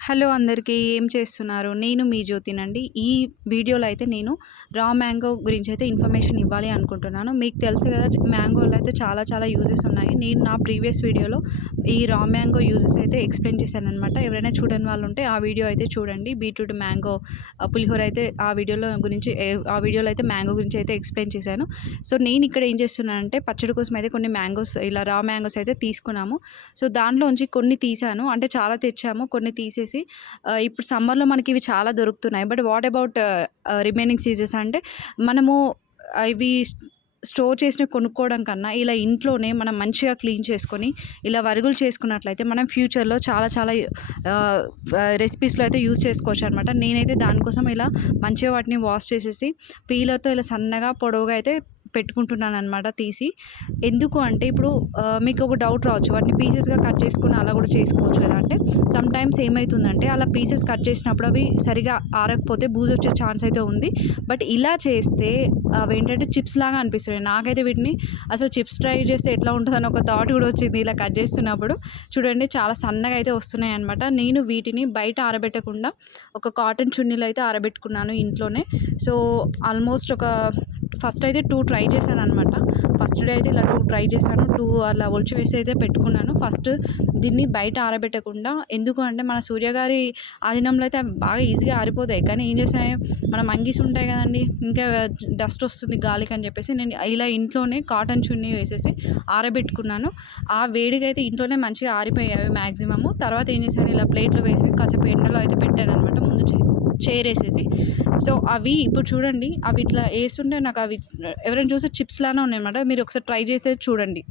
Hello అందరికీ. ఏం చేస్తున్నారు? నేను మీ జ్యోతినండి. ఈ వీడియోలో అయితే నేను రా మ్యాంగో గురించయితే ఇన్ఫర్మేషన్ ఇవ్వాలి అనుకుంటున్నాను. మీకు తెలుసు కదా! మ్యాంగోలో అయితే చాలా చాలా యూజెస్ ఉన్నాయి. నేను నా ప్రీవియస్ వీడియోలో ఈ రా మ్యాంగో యూజెస్ అయితే ఎక్స్‌ప్లెయిన్ చేశాననమాట. ఎవరైనా చూడని వాళ్ళుంటే ఆ వీడియో అయితే చూడండి. బీట్రూట్ మ్యాంగో పులిహోర అయితే ఆ వీడియోలో అయితే మ్యాంగో గురించి అయితే ఎక్స్‌ప్లెయిన్ చేశాను. సో, నేను ఇక్కడ ఏం చేస్తున్నానంటే పచ్చడి కోసం అయితే కొన్ని మ్యాంగోస్ ఇలా రా మ్యాంగోస్ అయితే తీసుకున్నాము. సో, దాంట్లోంచి కొన్ని తీశాను. అంటే చాలా తెచ్చాము. కొన్ని తీసేసి ఇప్పుడు సమ్మర్‌లో మనకి ఇవి చాలా దొరుకుతున్నాయి. But what about remaining seasons అంటే మనము ఇవి స్టోర్ చేసినవి కొనుక్కోవడం కన్నా ఇలా ఇంట్లోనే మనం మంచిగా క్లీన్ చేసుకొని ఇలా వరుగులు చేసుకున్నట్లయితే మనం ఫ్యూచర్‌లో చాలా చాలా రెసిపీస్‌లో అయితే యూజ్ చేసుకోవచ్చు అనమాట. నేనైతే దానికోసం ఇలా మంచిగా వాటిని వాష్ చేసేసి పీలర్‌తో ఇలా సన్నగా పొడవుగా అయితే పెట్టుకుంటున్నాననమాట తీసి. ఎందుకు అంటే ఇప్పుడు మీకు ఒక డౌట్ రావచ్చు. వాటిని పీసెస్‌గా కట్ చేసుకొని అలా కూడా చేసుకోవచ్చు కదా! అంటే సమ్‌టైమ్స్ ఏమైతుందంటే అలా పీసెస్ కట్ చేసినప్పుడు అవి సరిగ్గా ఆరకపోతే బూజొచ్చే ఛాన్స్ అయితే ఉంది. బట్ ఇలా చేస్తే అవేంటంటే చిప్స్ లాగా అనిపిస్తున్నాయి. నాకైతే వీటిని అసలు చిప్స్ ట్రై చేస్తే ఎట్లా ఉంటదని ఒక థాట్ కూడా వచ్చింది ఇలా కట్ చేస్తున్నప్పుడు. చూడండి చాలా సన్నగా అయితే వస్తున్నాయన్నమాట. నేను వీటిని బయట ఆరబెట్టకుండా ఒక కాటన్ చున్నీలో అయితే ఆరబెట్టుకున్నాను ఇంట్లోనే. సో, ఆల్మోస్ట్ ఫస్ట్ అయితే 2 ట్రై చేశాననమాట. ఫస్ట్ డే అయితే ఇలా 2 ట్రై చేశాను. 2 అలా ఒలిచివేసి అయితే పెట్టుకున్నాను. ఫస్ట్ దీన్ని బయట ఆరబెట్టకుండా, ఎందుకు అంటే మన సూర్య గారి ఆధీనంలో అయితే అవి బాగా ఈజీగా ఆరిపోతాయి. కానీ ఏం చేశాయి, మన మంకీస్ ఉంటాయి కదండీ! ఇంకా డస్ట్ వస్తుంది గాలికి అని చెప్పేసి నేను ఇలా ఇంట్లోనే కాటన్ చున్నీ వేసేసి ఆరబెట్టుకున్నాను. ఆ వేడికైతే ఇంట్లోనే మంచిగా ఆరిపోయాయి మ్యాక్సిమము. తర్వాత ఏం చేశాను, ఇలా ప్లేట్‌లో వేసి కాసేపు ఎండలో అయితే పెట్టాననమాట. ముందు చేరేసేసి. సో, అవి ఇప్పుడు చూడండి, అవి ఇట్లా ఏస్తుంటే నాకు అవి ఎవరైనా చూస్తే చిప్స్ లానే ఉన్నాయన్నమాట. మీరు ఒకసారి ట్రై చేస్తే చూడండి.